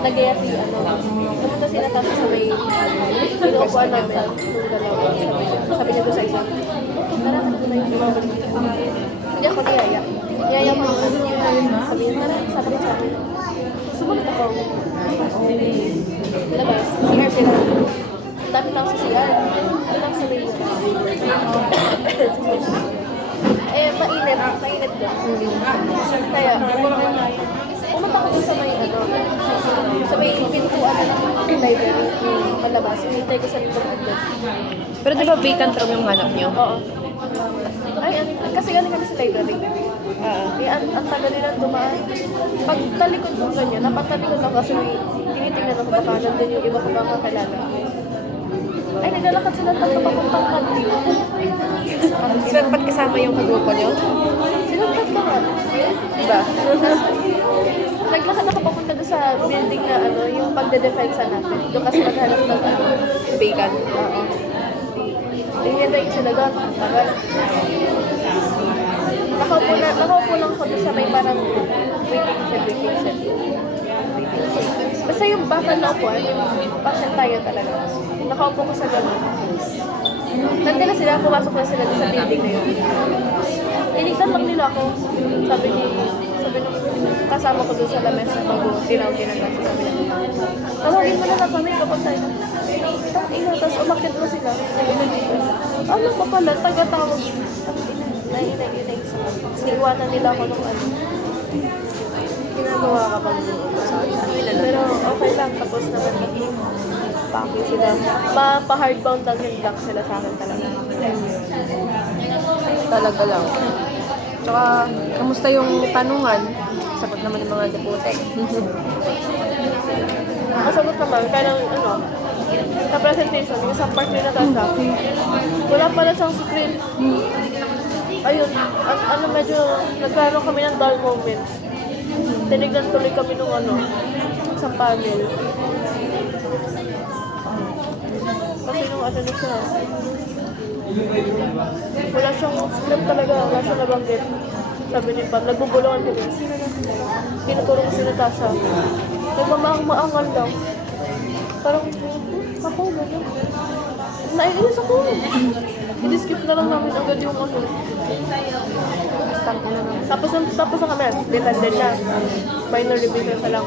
nagaya si pumunta si Natasha sa may pinukuan namin nung dalawa. Sabi niya doon sa isa, tara ka na yung bumabalik. Hindi ako niyaya. Niyaya ko naman. Sabi niya, tara, sabi niya sa akin. Sumunod ako. Labas, CR sila. Ang dami lang sa CR. Doon lang sa may mainit doon. Kaya, pumunta ko doon sa may sa may pintuan ng library, malabas. Hinintay ko sa likod doon. Pero di ba vacant room yung hanap nyo? Oo. Ay, kasi galing kami sa library. Ang tagal nila dumaan. Pag talikod ko ganyan, napatalikod ako kasi may tinitingnan ako baka nandun yung iba ko bang kakilala. Ay, naglalakad sila papuntang kantin. So, ba't kasama yung kagrupo nyo? Silang tatlo nga. Diba? Naglakad ako papunta doon sa building na yung pagde-defensa natin. Doon kasi naghanap ng Vacant. Oo. Hinihintay ko sila doon. Ang tagal. Nakaupo lang ako doon sa may parang waiting shed. Basta yung bakal na upuan, yung bakal tayo talaga. Nakaupo ko sa gano'n. Nandun na sila, pumasok na sila sa building na yun. Tinignan lang nila ako. Sabi nung kasama ko doon sa lamesa bago tinawagin na natin. Sabi niya, tawagin mo na lang kami kapag tayo. Tapos umakit mo sila. Ano pa pala, taga-tawag. Inay. Niiwanan nila ako nung ginagawa ka pang pero okay lang, tapos naman paki sila. Pa-hardbound lang yung lock sila sa akin talaga. Talaga lang. Tsaka, kamusta yung tanungan? Sagot naman ng mga depute. Masagot naman, kaya lang, sa presentation, yung isang part nila Natasha, wala pala siyang screen. Ayun, medyo nagkaroon kami ng dull moments. Tinignan tuloy kami nung sa panel. Kasi nung na siya, wala siyang script talaga, wala siyang nabanggit. Sabi ni Pam, nagbubulungan kami. Sino na? Tinuturo ko si Natasha. Nagmamaang-maangan lang. Parang, ako, gano'n. Naiinis ako. I-skip na lang namin agad yung Tapos na kami, detail na. Minor revision na lang.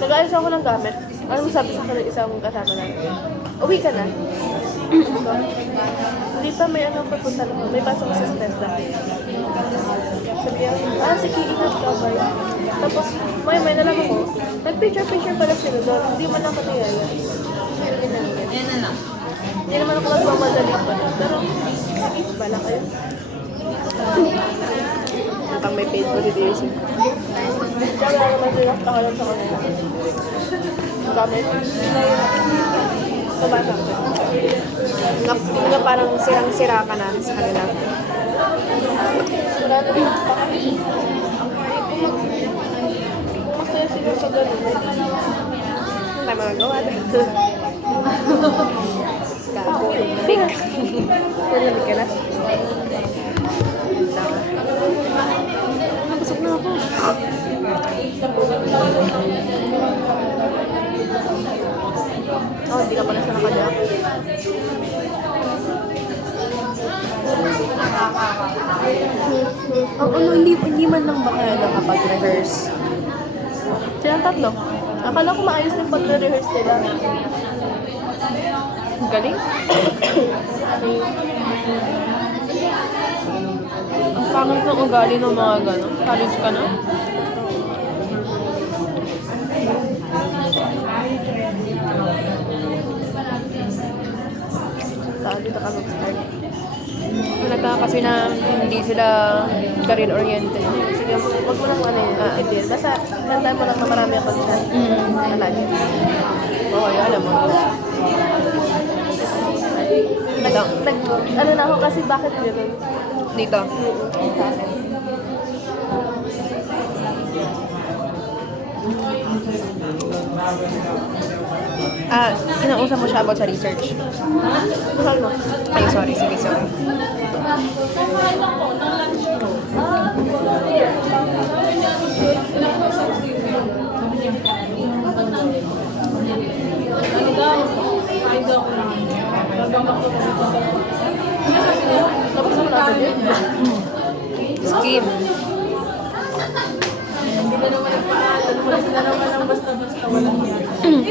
Nag-ayos ako ng gamit. Ano sabi sa akin isang kasama na? Uwi ka na. Hindi pa may papunta lang. May pasok sa TESDA. Sabi niya, sige, ingat ka ba? Tapos, may na lang ako. Nag-picture pala sila doon. Hindi man ako niyaya. Hindi naman ako nagmamadali pa. Pero, sige, bala kayo. Hanggang may paid positivity. Kaya wala naman sila nakakalap sa kanila. Gamit. Kabata ko. Na parang sirang-sira ka na sa kanila. Wala na sila. Kung masaya sila sa ganun. Ano tayo magagawa? Kako, big. Nalabig ka na? Nabusog na ako. Oh, hindi ka pala siya nakadyak. Ang ano, hindi man lang ba kayo nakapag-rehearse? Silang tatlo. Akala ko maayos yung pag-rehearse nila. Galing? Ang pangit ng ugali ng mga gano'n. College ka na? Saan dito ka mag-start? Halata kasi na hindi sila career-oriented. Sige, huwag mo lang ano yun. Itin. Basta, tandaan mo lang na marami akong chat. Alagi. Oo, alam mo. Ano na ako kasi bakit gano'n? Dito. Sa akin. Kinausap mo siya about sa research. Mahal mo. Ay, sorry. Sige, sorry. Tapos mo natin yun. Skip. Hindi na naman nagpaalan. Wala sila naman ang basta-basta. Walang yan. Hindi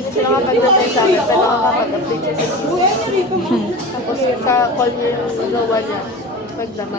na sila kapag-update sa akin, pero nakakapag-update siya sa Tapos ka-call niya yung gawa niya. Magdama.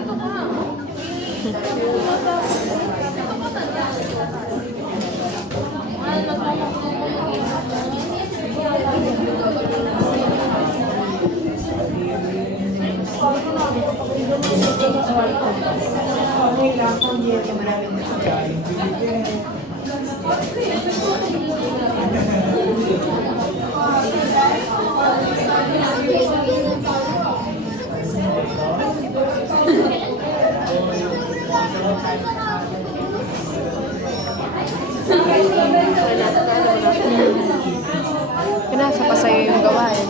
Pinasa pa sa'yo yung gawain.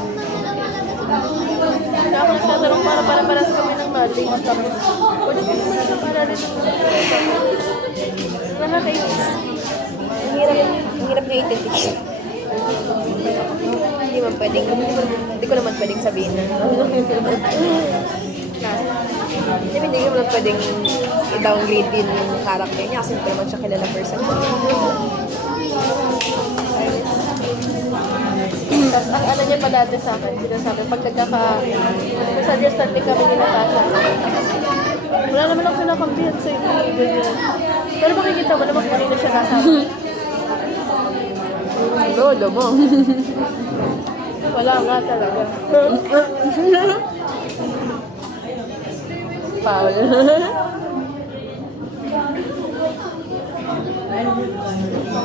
Kaya ako nagtatanong para sa kami ng knowledge. Tapos, wala ko naman na para rin nakakainis. Ang hirap niya i-teach. Hindi ko naman pwedeng sabihin na. Hindi ko naman pwedeng i-downgrade din yung character niya kasi hindi ko naman siya kilala person. Tapos, ang ano niya pa dati sa akin, sinasabi, pag nagsuggest din kami ni Natasha, wala naman ako kinakampihan sa inyo, ganyan. Pero makikita mo naman kung kanina siya nasama. Lolo mo. Wala nga talaga. Paul.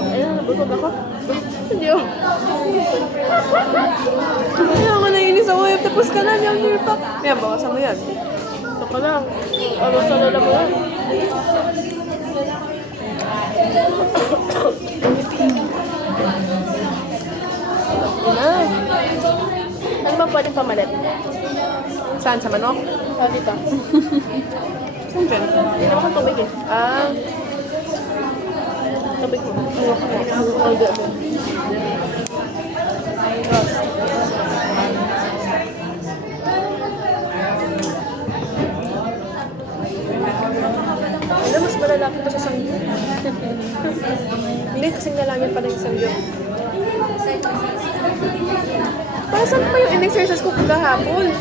Ayun, nabusog ako. Hindi ako. Kaya ako nainis ako. Tapos ka na niyang pa. Yan, bakasan mo yan. Ito ka lang. Ano sa lola mo yan? Ano ba pwedeng pamalit? Saan? Sa manok? Ah, dito. Saan dyan? Hindi naman kang tubig eh. Tubig mo. All good. Alam, mas malalaki pa sa sangyo. Hindi, kasing nalangin pa na yung sangyo. Para saan pa yung in-exercise ko kahapon?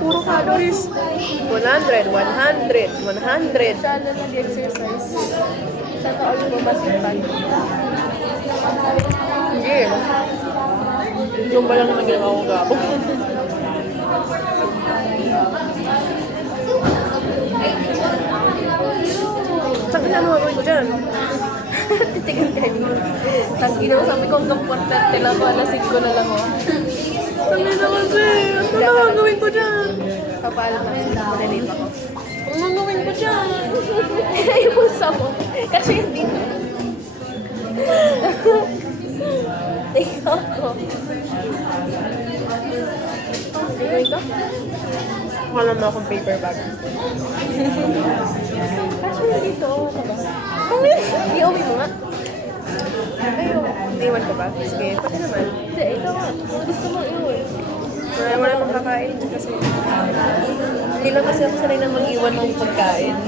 Puro calories. 100, 100, 100. Sana nag-exercise. Sana all mo masipan. Hindi. Yung ba lang naman ginawa ko gabo? yan. Titigan ka niyo. Tangina ko, sabi ko hanggang 4:30 lang ako, alas 5 na lang ako. Sabi na kasi, ano na gagawin ko dyan? Papaalam lang sila, malilate ako. Ano gagawin ko dyan? Yung bulsa mo. Kasi hindi na. Tingnan ko. Tingnan ko? Wala mo akong paper bag. Kasi dito, ako ba? I-uwi mo nga. Ayun, naiwan ko ba? Sige, pati naman. Hindi, ikaw nga. Kung gusto mo i-uwi. Wala namang kakain kasi. Hindi lang kasi ako sanay na mag-iwan ng pagkain.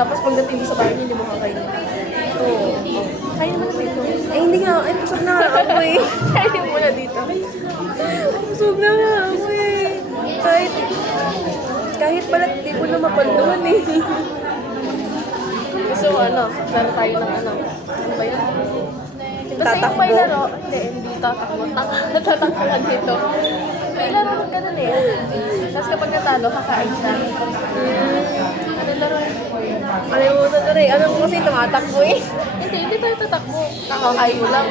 Tapos pagdating mo sa bahay, hindi mo kakainin. Oo. Kaya naman dito. Eh, hindi nga. Ay, busog na nga ako eh. Kaya mo na dito. Busog na nga ako eh. Kahit pala, di ko na mapanduhan eh. Gusto mo ano? Laro tayo ng ano? Ano ba yun? Kasi Tatakbo? yung may laro, hindi tatakbo. Tatakbo ka dito. May laro ng ganun eh. Tapos kapag natalo, kakain siya. Ano laro yun? Alimutan na rin. Alam ko kasi tumatakbo eh. Hindi tayo tatakbo. Nakakain mo lang.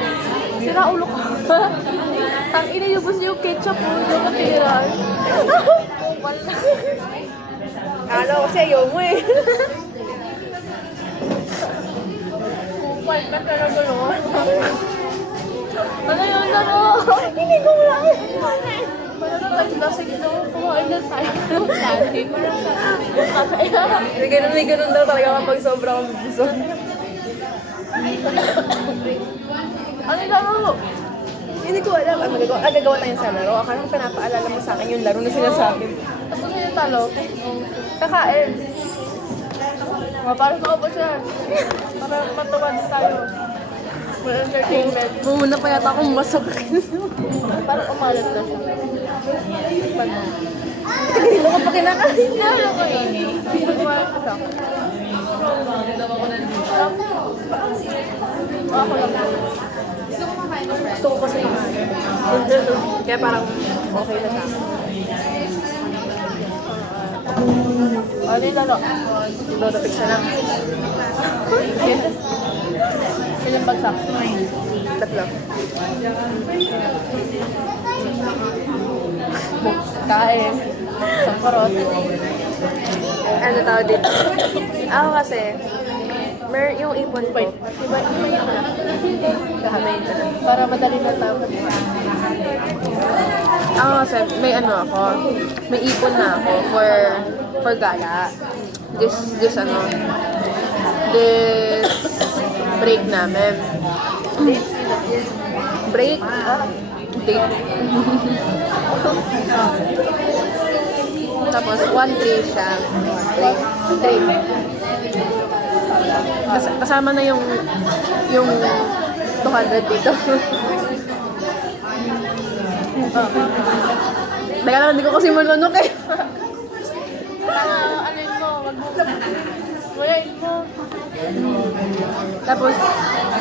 Sira ulo ko. Tang inayubos niyo yung ketchup mo. Hindi ko tiniraan. Kupal na. Akala ko kasi ayaw mo eh. Kupal ka talaga no. Ano yung laro? Hindi ko lang. Wala na tayo lasing ito. Kumain na tayo. Dati. May ganun daw talaga kapag sobra akong busog. Ano yung laro? Hindi ko alam. Gagawa tayo sa laro. Akala ko pinapaalala mo sa akin yung laro na sinasabi. Tapos ano yung talo? Kakain. Parang ako ba siya? Para matawa din tayo. For entertainment. Muna pa yata akong masakit. Parang umalat na siya. Tigilin ko pa kinakain. Lalo ko yun. Umalat na siya. Ako lang. Gusto ko kasi yung kaya parang okay na sa akin. Ano yung laro? Dodopix na lang. Ilang bagsak? Tatlo. Kain. Sangkorot. Ano tawag dito? Ako kasi, yung ipon ko. Iba yun na. Kahamay ito na. Para madali na tayo. Ako kasi, may ano ako, may ipon na ako for gala. This break namin. Break? Date. Tapos, 1-3 siya. Trip. Kasama na yung 200 dito. Teka lang, hindi ko kasi malunok eh. Ano yun mo? Wayain mo. Tapos,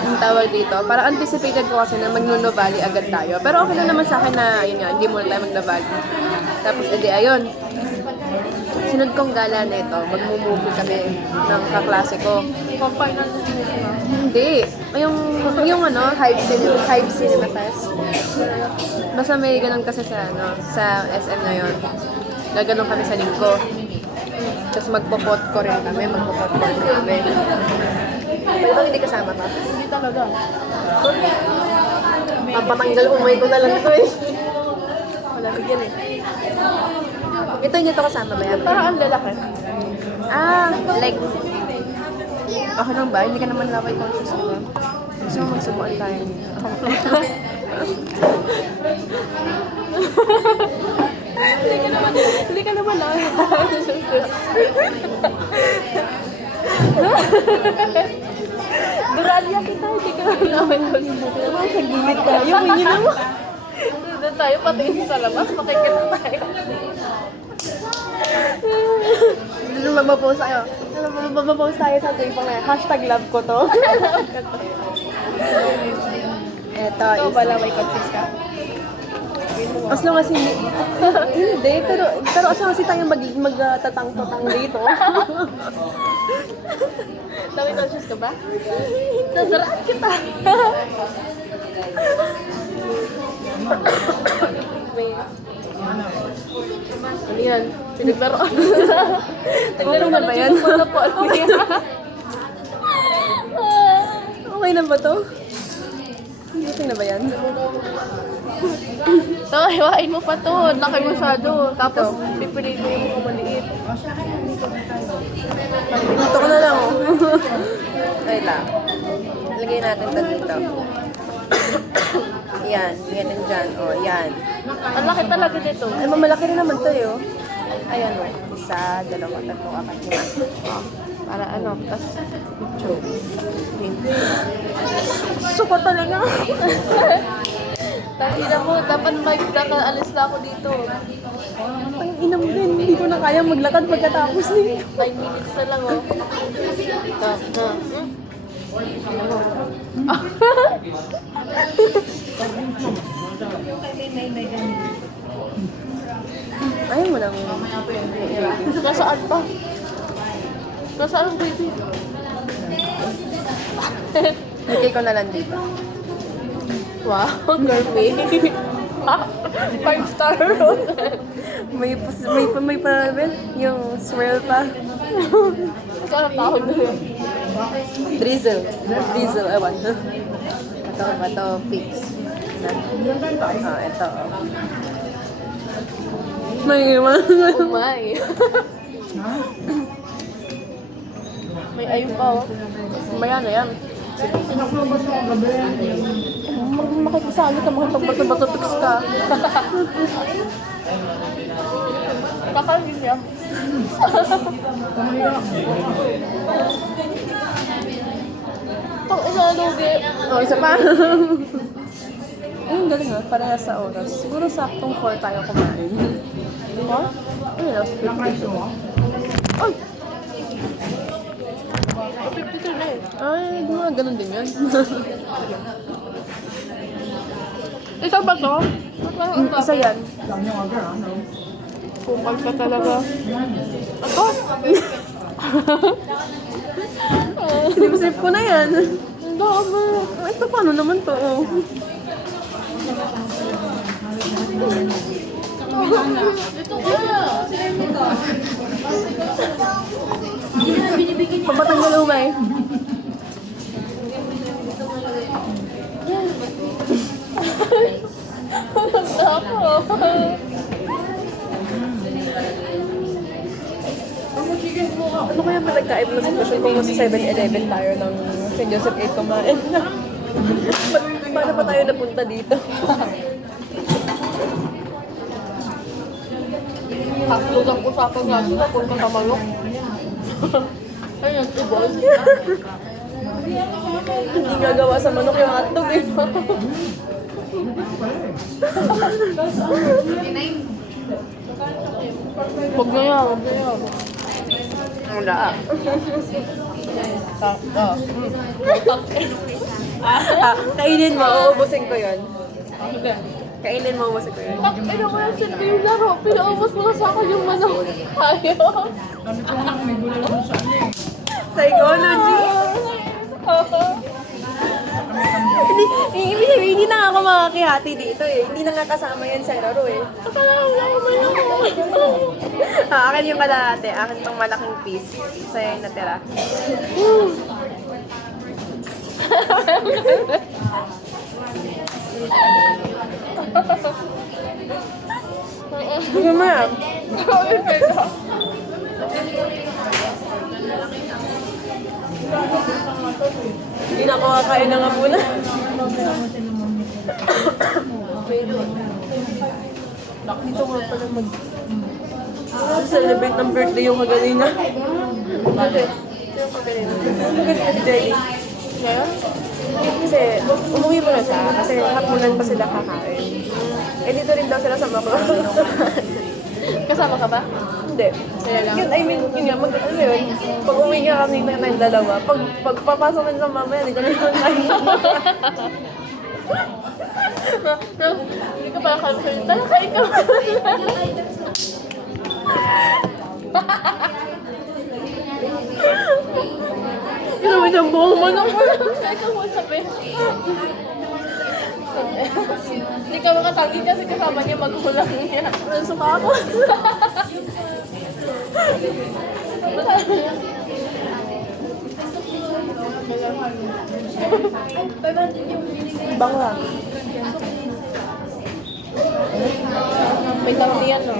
yung tawag dito, para anticipated ko kasi na mag-Nunavali agad tayo. Pero okay lang naman sa akin na, yun nga, hindi muna tayo mag-Nunavali. Tapos, edi ayun. Sunod kong gala na ito, mag-movie kami ng kaklase ko. Pang-final destination na. Hindi. Yung ano, Hive Cinema Fest. Basta may ganun kasi sa SM na yun. Gaganon kami sa lingko. Tapos magpo-pot ko rin kami, kami. Pwede bang hindi kasama ka? Hindi talaga. Pampatanggal umay ko na lang ito eh. Wala bigyan eh. Ito hindi ito kasama ba yan? Parang ang lalaki. Like, ako lang ba? Hindi ka naman laway conscious, di ba? Gusto mo magsubuan tayo nito. Hindi ka naman lang. Duralya kita, hindi ka naman naman. Sa gilid tayo, hindi naman. Doon tayo patingin sa labas, makikita tayo. Magpo-post tayo. Magpo-post tayo sa table na #love ko to. Ito Ikaw is... ba lang may consist ka? As long as hindi. Hindi, pero as long as tayo magtatang-tatang dito. Dami conscious ka ba? Nadaraan kita. May... Ano yan? Pinaglaroan. Okay na ba yan? Okay na ba to? Okay na ba yan? So, hiwain mo pa to. Laki masyado. Tapos, pipiliin mo yung maliit. Ito ko na lang. Ay lang. Lagay natin ito dito. Yan. Yan and dyan. O, yan. Ang laki talaga nito. Ay, mamalaki rin naman to yun. Ayan o. Isa, dalawa, tatlo, apat, lima. Para ano, tas picture. Suko talaga. Tangina mo, dapat magkakaalis na ako dito. Ang inam din. Hindi ko na kaya maglakad pagkatapos nito. 9 minutes na lang, oh. Ito, na. Ayaw mo lang. Nasaan pa? Nasaan ang baby? Lagay ko na lang dito. Wow, gourmet. 5-star hotel. May pa rin. Yung swirl pa. Saan ang tawag na yun? Drizzle. Drizzle, ewan. Ito, fix. Ito. May iwan. Oh my. May ayun pa, oh. Maya na yan. Makikisali ka, makipagbato-bato-tux ka. Kakain niya. Itong isa lugi. Oh, isa pa. Ayun, galing ah. Para sa oras. Siguro saktong 4 tayo kumain. Ha? Ano na? 52. Ay! 52 na eh. Ay, mga ganun din yun. Isa ba to? Isa yan. Kupal ka talaga. Ito? Sinip-sip ko na yan. Ang dami. Ito, paano naman to? Oh. Pabatanggal umay. Ano kaya ba nagkaib na sitwasyon kung sa 7-Eleven tayo ng St. Joseph 8 kumain? Paano pa tayo napunta dito? Haklugan ko sa akin natin na punta sa manok. Ayun, tubos. Hindi nga gawa sa manok yung hotdog eh. Huwag na yan, huwag na yan. Wala. Kainin mo, uubusin ko yun. Kainin mo, uubusin ko yun. Ano ko yung silbi yung laro? Pinaubos mo na sa akin yung manok. Ayaw. Psychology. Hindi na nga ako makakihati dito eh. Hindi na nga kasama yan sa laro eh. Akin yung kalahati. Akin tong malaking piece. Sa'yo yung natira. Hindi mo yan. Hindi na ako kakain na nga muna. Dito ko pala celebrate ng birthday yung kagalinga. Bakit? Yung pagkain. Day. Ngayon? Kasi umuwi mo na siya kasi hapunan pa sila kakain. Eh dito rin daw sila sa Macau. Kasama ka ba? Hindi. Kaya lang. Yun, I mean, yun nga, ano yun, pag uwi nga kami na tayong dalawa, pag papasok na sa mamaya, hindi kami naman tayo. Hindi ka pala kami. Talaga ikaw. Grabe siyang buhong mo naman. Ikaw mo sabi. Hindi ka makatangi kasi kasama niya magulang niya. Suka ako. Bangla. May tangi yan, no?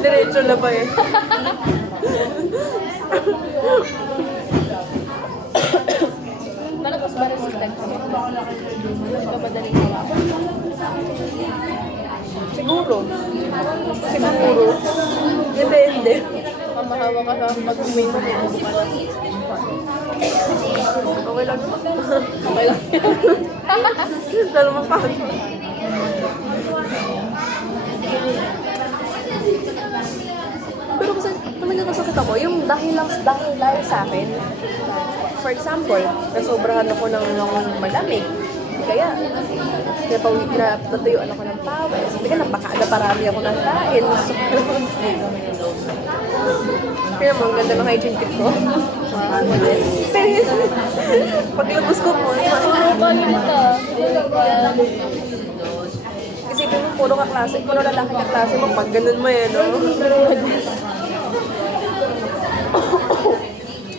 Diretso na ba eh. Malakas ba resistant ka? Hindi ka madaling hawakan? Siguro. Siguro. Depende. Mamahawa ka sa pag-uwi mo, may buko ka lang. Okay lang naman. Okay lang. Lalo mapasok. Pero kasi talaga nasakit ako, yung dahil sa akin, for example, nasobrahan ako ng malamig, kaya natuyuan ako ng pawis, kaya naparami ako ng kain. Kaya mo, ang ganda ng hygiene tip ko. Paglabas ko po, Bakit ka? isipin mo, puro lalaki ka klase mo, pag ganun mo yan, no?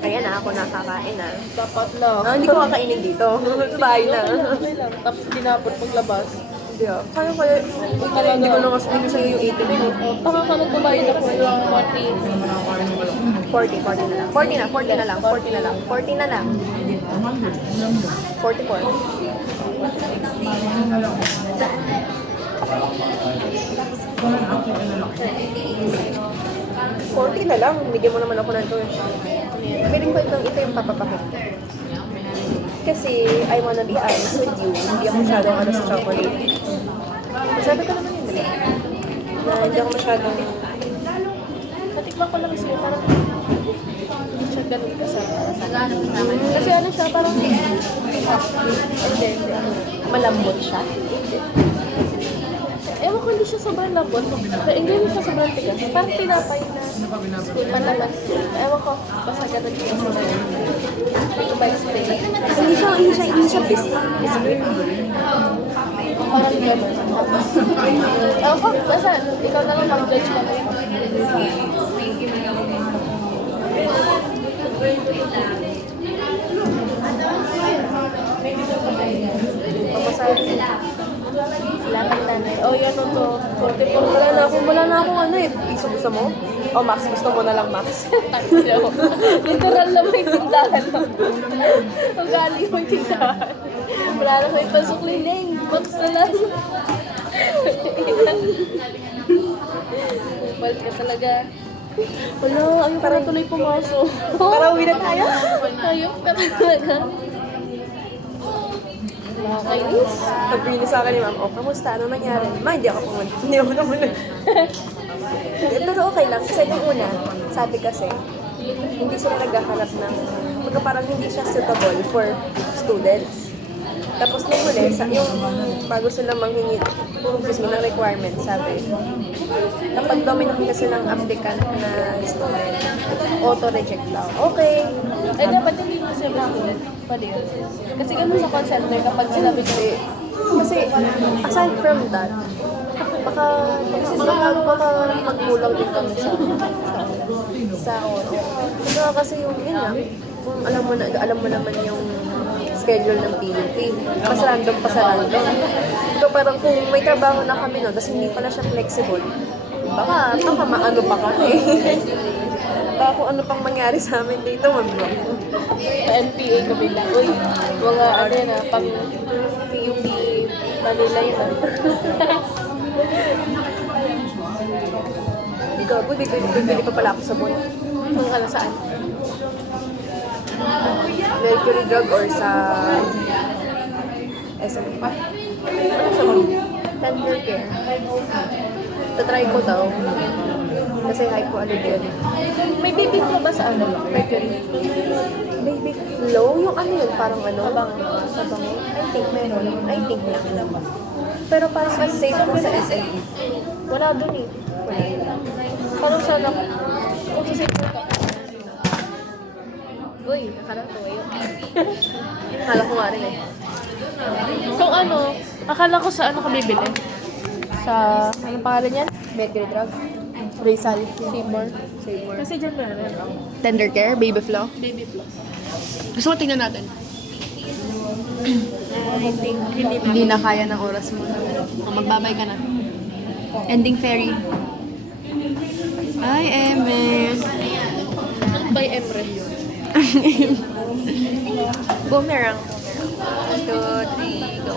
Kaya na ako nakakain na. Dapat lang. Hindi ko kakainin dito. Bahay na. Okay lang. Tapos dinapot paglabas. Hindi ah. Hindi ko na kasi hindi sa'yo yung 80 din. Baka ka magbabayad ako ng 40. 40 na lang. 40 na lang. 40 na lang. 44. 40 na lang. Bigyan mo naman ako ng to. Feeling ko ito yung papapakit. Kasi I wanna be honest with you. Hindi ako masyadong sa chocolate. Sabi ko naman yun, diba? Na hindi ako masyadong... Natikman ko lang kasi yun, parang hindi siya ganun kasama. Kasi ano siya, parang hindi. Malambot siya. Ewan ko, hindi siya sobrang lambot. Hindi rin siya sobrang tigas. Parang tinapay na spoon palaman. Ewan ko, basta ganun siya sa mga. Hindi ko ba explain? Hindi siya biscuit. Parang ganun. Tapos, ewan ko, basta ikaw na lang mag-judge ka na. Pamasabi. Lahat ng nanay. Oh, yan o to. 44. Wala na akong ano eh. Piso gusto mo? O Max, gusto mo na lang Max. Literal na may tindahan. Ang galing mo yung tindahan. Wala na may pasok liling. Box na lang. Balik ka talaga. Wala, ayaw para tuloy pumasok. Para uwi na tayo. Ayaw ka talaga. Nakakainis. Sabihin niya sa akin ni Ma'am, oh, kamusta? Ano nangyari? Ma, hindi ako pumunta. Hindi ako naman. Pero okay lang. Kasi yung una, sabi kasi, hindi sila naghahanap ng, parang hindi siya suitable for students. Tapos nung huli, yung bago sila manghingi, ng requirements, sabi, kapag dominant kasi ng applicant na student, auto-reject daw. Okay. Eh, dapat hindi mo siya student. Pwede yun. Kasi ganun sa call center kapag sinabi ko Kasi, aside from that, baka magkulang din kami sa oras. Kasi yung yun nga, kung alam mo naman yung schedule ng PUP, mas random pa sa random. So parang kung may trabaho na kami no, tapos hindi pala siya flexible, baka maano pa kami. Baka kung ano pang mangyari sa amin dito, mag-block. NPA kabila. Uy, mga ano yun pang PUP Manila yun Ikaw, bibili pa pala ako sa buwan. Kung ano saan. Mercury Drug or sa SM. Ano sa mga? Tender care. Tatry ko daw. Kasi hypoallergenic. May baby mo ba sa ano? Mercury? Baby flow? Yung ano yun? Parang ano? Sabang. I think meron. I think meron. Pero parang mas safe po sa SLE. Wala dun eh. Parang sana kung sisip ko ka. Uy, akala ko yun. Akala ko nga rin eh. Kung ano, akala ko sa ano ka bibili? Sa, anong pangalan yan? Mercury drug? Rizal. Seymour. Seymour. Kasi dyan meron. Tender care, baby flow. Baby plus. Gusto mo tingnan natin? I think hindi Hindi na kaya ng oras mo. O, magbabay ka na. Ending fairy. Ay, Emes. by Emre. Boomerang. 1, 2, 3, go.